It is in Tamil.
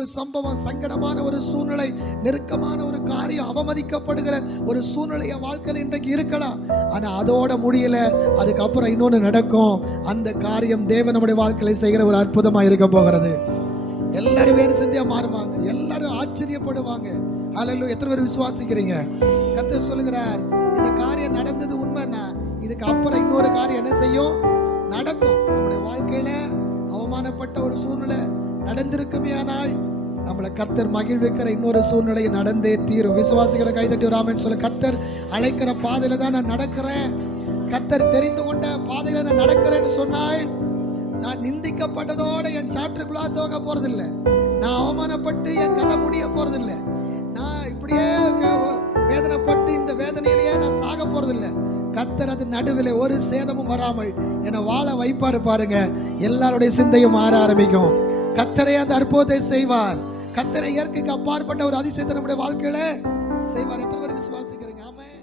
ஒரு சம்பவம், சங்கடமான ஒரு சூழ்நிலை, நெருக்கமான ஒரு காரியம், அவமதிக்கப்படுகிற ஒரு சூழ்நிலை என் வாழ்க்கையில் இன்றைக்கு இருக்கலாம். ஆனா அதோட முடியல, அதுக்கப்புறம் இன்னொன்னு நடக்கும். அந்த காரியம் தேவன் நம்முடைய வாழ்க்கையில செய்கிற ஒரு அற்புதமா இருக்க போகிறது. எல்லாரும் வேறு சிந்தியா மாறுவாங்க, எல்லாரும் ஆச்சரியப்படுவாங்க. ஹல்லேலூயா. எத்தனை பேர் விசுவாசிக்கிறீங்க? கர்த்தர் சொல்லுகிறார், இந்த காரியம் நடந்தது உண்மைன்னா இதுக்கு அப்புறம் இன்னொரு காரியம் என்ன செய்யும்? நடக்கும். நம்முடைய வாழ்க்கையில அவமானப்பட்ட ஒரு சூழ்நிலை நடந்திருக்குமே, ஆனால் நம்மளை கர்த்தர் மகிழ்விக்கிற இன்னொரு சூழ்நிலை நடந்தே தீரும். விசுவாசிக்கிற கைதட்டி ஒரு ஆமென் சொல்ல. கர்த்தர் அழைக்கிற பாதையில தான் நான் நடக்கிறேன், கர்த்தர் தெரிந்து கொண்ட பாதையில நான் நடக்கிறேன்னு சொன்னால், நான் நிந்திக்கப்பட்டதோட என் சாப்டர் கிளாஸ் ஆக போறதில்லை, நான் அவமானப்பட்டு என் கதை முடிய போறதில்லை, நான் இப்படியே வேதனைப்பட்டு இந்த வேதனையிலேயே நான் சாக போறதில்லை. கர்த்தர் அது நடுவில் ஒரு சேதமும் வராமல் என்னை வாழ வைப்பாரு. பாருங்க, எல்லாருடைய சிந்தையும் மாற ஆரம்பிக்கும். கர்த்தரே அந்த அற்புதத்தை செய்வார். கர்த்தரை இயற்கைக்கு அப்பாற்பட்ட ஒரு அதிசயத்தை நம்முடைய வாழ்க்கையில செய்வார். எத்தனை பேர் விசுவாசிக்கிறீங்க? ஆமென்.